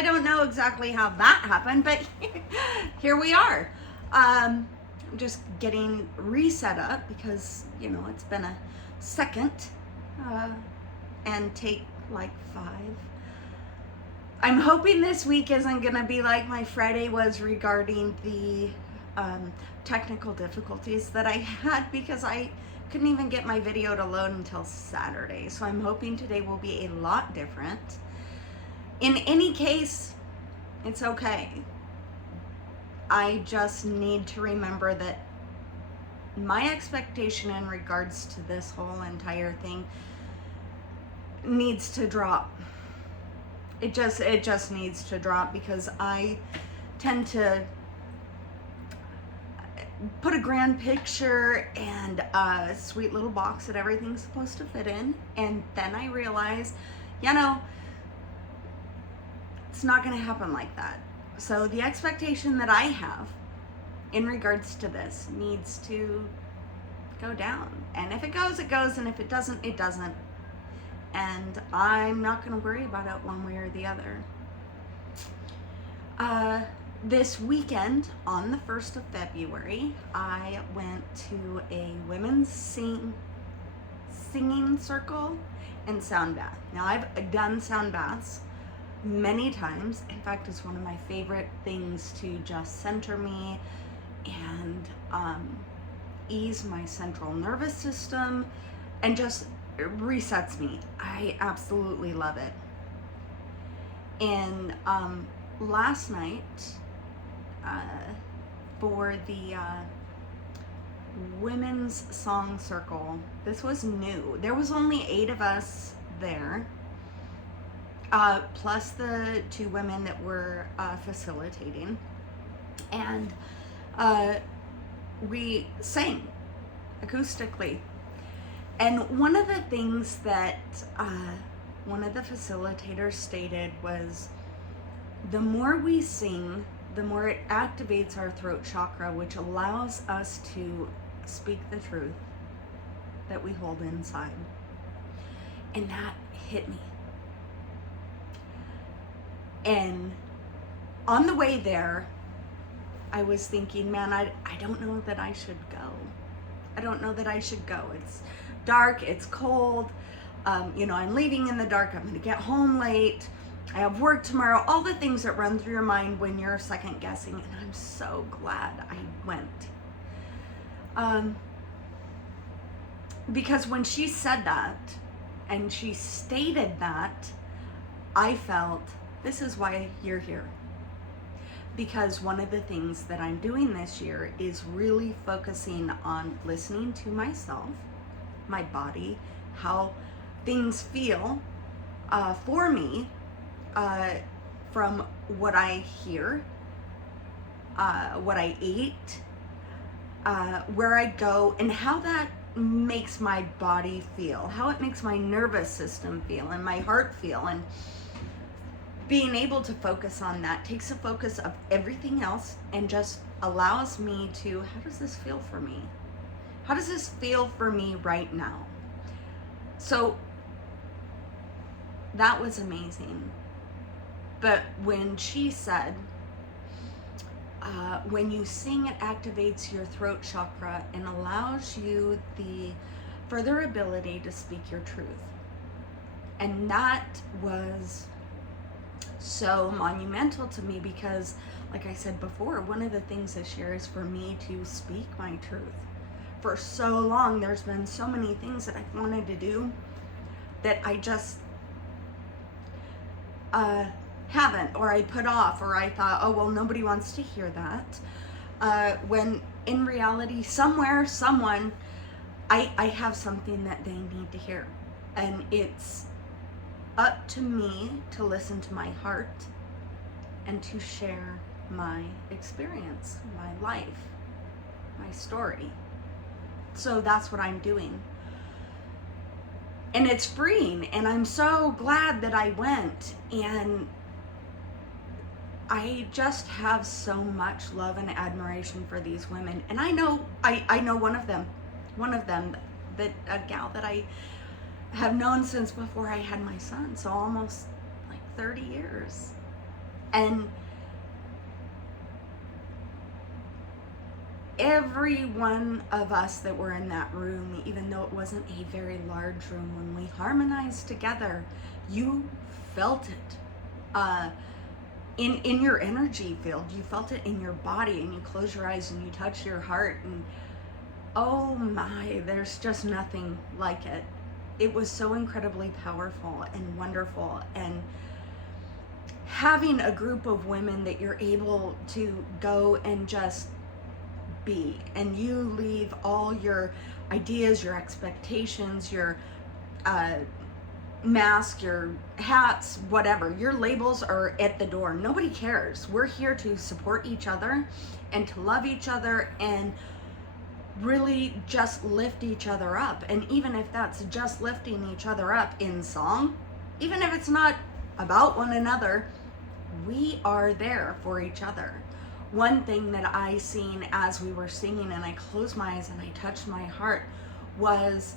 I don't know exactly how that happened, but here we are. I'm just getting reset up because, it's been a second and take like 5. I'm hoping this week isn't going to be like my Friday was regarding the technical difficulties that I had because I couldn't even get my video to load until Saturday. So I'm hoping today will be a lot different. In any case, it's okay. I just need to remember that my expectation in regards to this whole entire thing needs to drop. It just needs to drop because I tend to put a grand picture and a sweet little box that everything's supposed to fit in, and then I realize, it's not going to happen like that. So the expectation that I have in regards to this needs to go down. And if it goes, it goes, and if it doesn't, it doesn't. And I'm not going to worry about it one way or the other. This weekend, on the 1st of February, I went to a women's singing circle and sound bath. Now, I've done sound baths many times. In fact, it's one of my favorite things to just center me and ease my central nervous system and just resets me. I absolutely love it. And last night, for the women's song circle, this was new. There was only 8 of us there, plus the 2 women that were facilitating, and we sang acoustically. And one of the things that one of the facilitators stated was, the more we sing, the more it activates our throat chakra, which allows us to speak the truth that we hold inside. And that hit me. And on the way there, I was thinking, man, I don't know that I should go. I don't know that I should go. It's dark, it's cold, I'm leaving in the dark, I'm gonna get home late, I have work tomorrow, all the things that run through your mind when you're second guessing, and I'm so glad I went. Because when she said that, and she stated that, I felt, this is why you're here. Because one of the things that I'm doing this year is really focusing on listening to myself, my body, how things feel for me, from what I hear, what I eat, where I go, and how that makes my body feel, how it makes my nervous system feel, and my heart feel. And being able to focus on that takes a focus of everything else and just allows me to, how does this feel for me? How does this feel for me right now? So that was amazing. But when she said, when you sing, it activates your throat chakra and allows you the further ability to speak your truth. And that was so monumental to me because, like I said before, one of the things this year is for me to speak my truth. For so long, there's been so many things that I've wanted to do that I just haven't, or I put off, or I thought, oh, well, nobody wants to hear that. When in reality, somewhere, someone, I have something that they need to hear. And it's up to me to listen to my heart and to share my experience, my life, my story. So that's what I'm doing. And it's freeing, and I'm so glad that I went, and I just have so much love and admiration for these women. And I know one of them, that a gal that I have known since before I had my son, so almost like 30 years. And every one of us that were in that room, even though it wasn't a very large room, when we harmonized together, you felt it in your energy field. You felt it in your body, and you close your eyes and you touch your heart, and oh my, there's just nothing like it. It was so incredibly powerful and wonderful. And having a group of women that you're able to go and just be, and you leave all your ideas, your expectations, your mask, your hats, whatever, your labels are at the door. Nobody cares. We're here to support each other and to love each other and really just lift each other up. And even if that's just lifting each other up in song, even if it's not about one another, we are there for each other. One thing that I seen as we were singing, and I closed my eyes and I touched my heart, was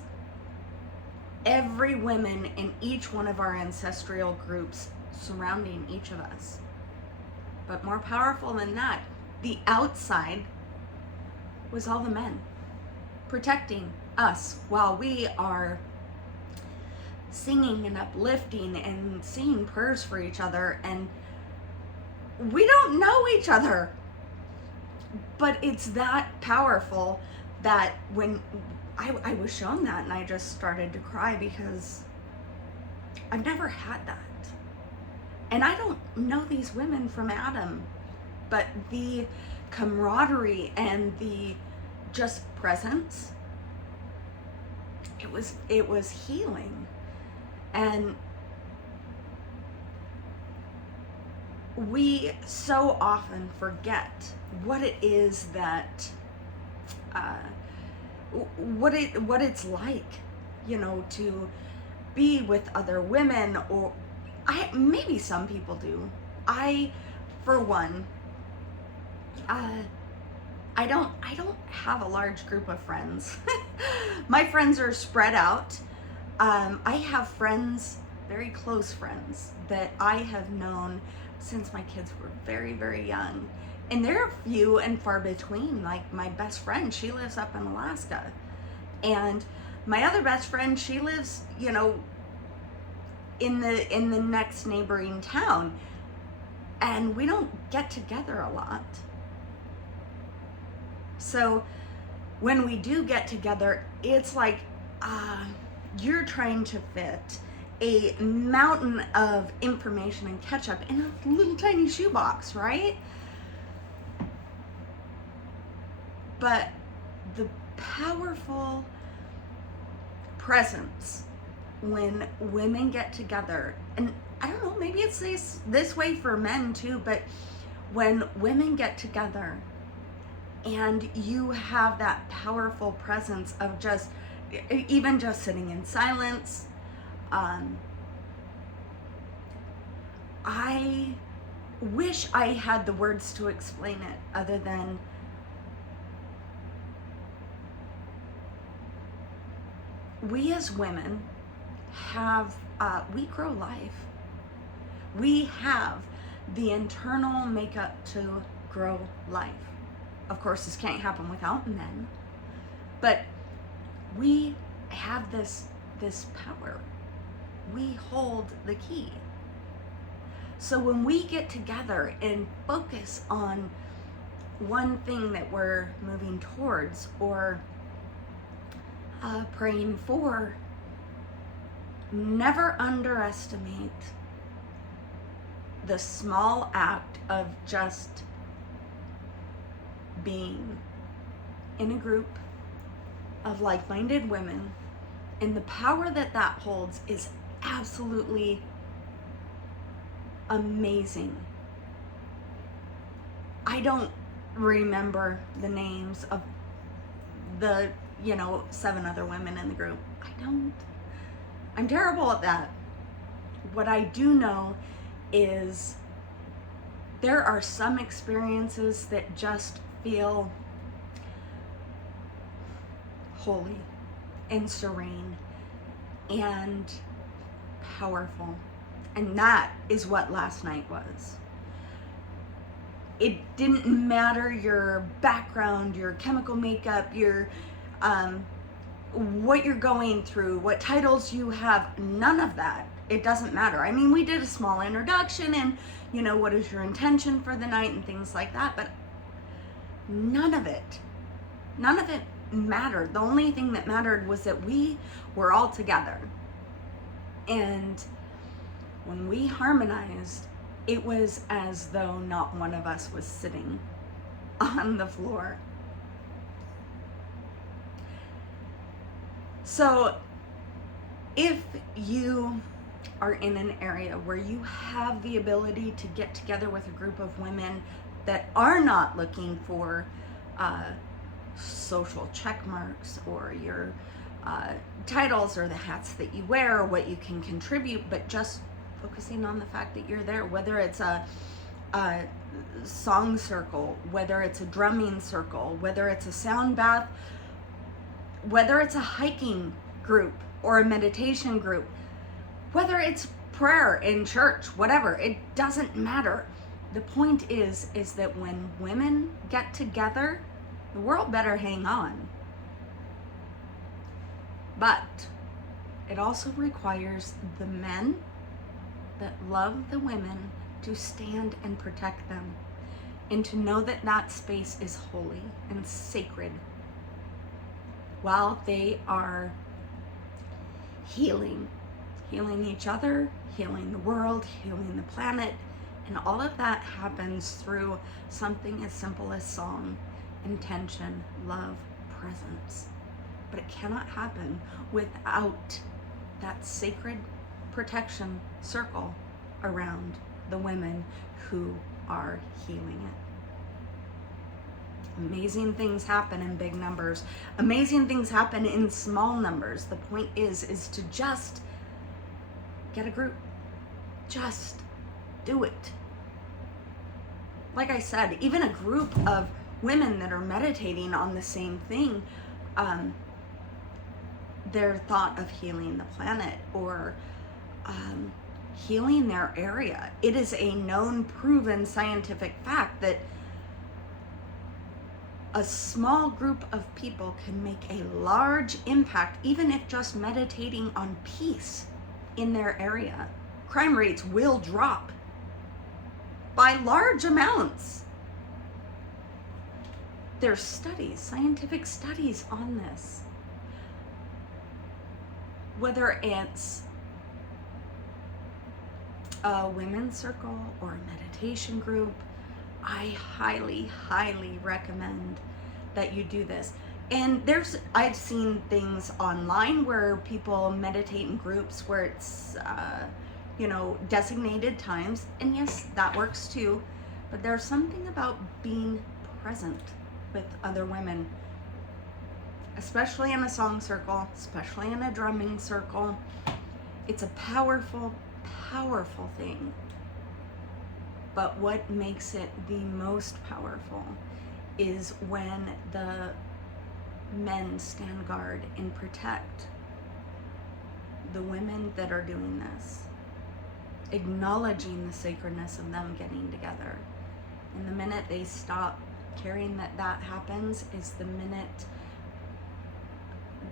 every woman in each one of our ancestral groups surrounding each of us. But more powerful than that, the outside was all the men protecting us while we are singing and uplifting and saying prayers for each other. And we don't know each other, but it's that powerful that when I was shown that, and I just started to cry, because I've never had that. And I don't know these women from Adam, but the camaraderie and the just presence, it was healing. And we so often forget what it is that what it's like, you know, to be with other women. Or maybe some people do. I, for one, I don't have a large group of friends. My friends are spread out. I have friends, very close friends, that I have known since my kids were very, very young. And they're few and far between. Like my best friend, she lives up in Alaska. And my other best friend, she lives, you know, in the next neighboring town. And we don't get together a lot. So when we do get together, it's like you're trying to fit a mountain of information and ketchup in a little tiny shoebox, right? But the powerful presence when women get together, and I don't know, maybe it's this way for men too, but when women get together and you have that powerful presence of just, even just sitting in silence, I wish I had the words to explain it other than we as women have, we grow life. We have the internal makeup to grow life. Of course, this can't happen without men, but we have this power. We hold the key. So when we get together and focus on one thing that we're moving towards or praying for, never underestimate the small act of just being in a group of like-minded women, and the power that holds is absolutely amazing. I don't remember the names of the 7 other women in the group. I don't. I'm terrible at that. What I do know is there are some experiences that just feel holy and serene and powerful. And that is what last night was. It didn't matter your background, your chemical makeup, your what you're going through, what titles you have, none of that. It doesn't matter. I mean, we did a small introduction and, you know, what is your intention for the night and things like that, but none of it mattered. The only thing that mattered was that we were all together. And when we harmonized, it was as though not one of us was sitting on the floor. So if you are in an area where you have the ability to get together with a group of women that are not looking for social check marks or your titles or the hats that you wear or what you can contribute, but just focusing on the fact that you're there, whether it's a song circle, whether it's a drumming circle, whether it's a sound bath, whether it's a hiking group or a meditation group, whether it's prayer in church, whatever, it doesn't matter. The point is that when women get together, the world better hang on. But it also requires the men that love the women to stand and protect them and to know that that space is holy and sacred while they are healing each other, healing the world, healing the planet, and all of that happens through something as simple as song, intention, love, presence. But it cannot happen without that sacred protection circle around the women who are healing it. Amazing things happen in big numbers. Amazing things happen in small numbers. The point is to just get a group. Just do it. Like I said, even a group of women that are meditating on the same thing, their thought of healing the planet or healing their area. It is a known, proven scientific fact that a small group of people can make a large impact, even if just meditating on peace in their area. Crime rates will drop by large amounts. There's studies, scientific studies on this. Whether it's a women's circle or a meditation group, I highly, highly recommend that you do this. And I've seen things online where people meditate in groups where it's, designated times. And yes, that works too. But there's something about being present with other women, especially in a song circle, especially in a drumming circle. It's a powerful, powerful thing. But what makes it the most powerful is when the men stand guard and protect the women that are doing this, acknowledging the sacredness of them getting together. And the minute they stop caring that happens is the minute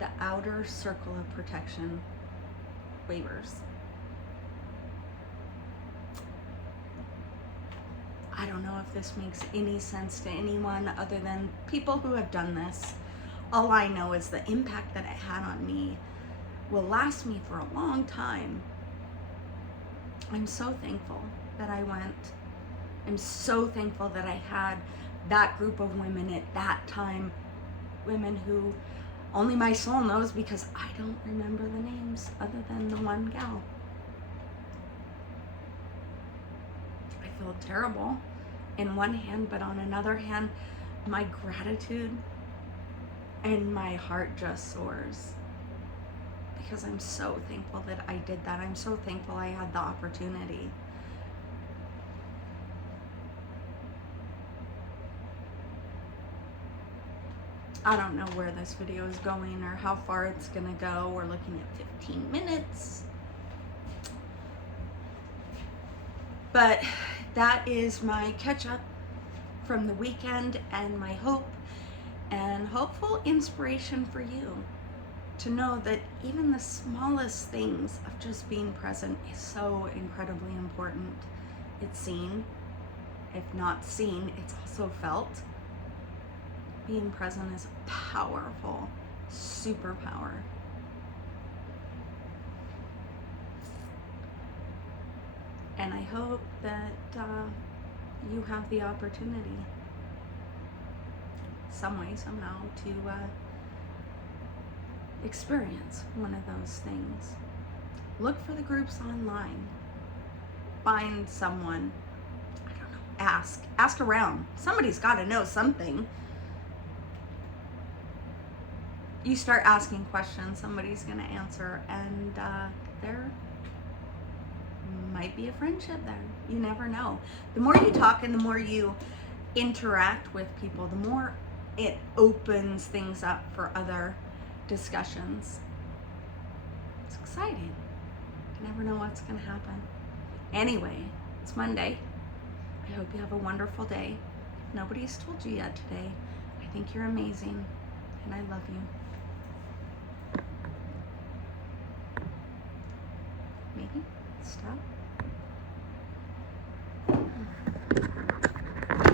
the outer circle of protection wavers. I don't know if this makes any sense to anyone other than people who have done this. All I know is the impact that it had on me will last me for a long time. I'm so thankful that I went. I'm so thankful that I had that group of women at that time. Women who only my soul knows because I don't remember the names other than the one gal. I feel terrible in one hand, but on another hand, my gratitude and my heart just soars because I'm so thankful that I did that. I'm so thankful I had the opportunity. I don't know where this video is going or how far it's gonna go. We're looking at 15 minutes. But that is my catch up from the weekend, and my hope and hopeful inspiration for you to know that even the smallest things of just being present is so incredibly important. It's seen. If not seen, it's also felt. Being present is a powerful superpower. And I hope that you have the opportunity, some way, somehow, to experience one of those things. Look for the groups online. Find someone. I don't know. Ask around. Somebody's got to know something. You start asking questions, somebody's going to answer, and there might be a friendship there. You never know. The more you talk and the more you interact with people, the more it opens things up for other discussions. It's exciting. You never know what's going to happen. Anyway, it's Monday. I hope you have a wonderful day. If nobody's told you yet today, I think you're amazing, and I love you. Maybe stop.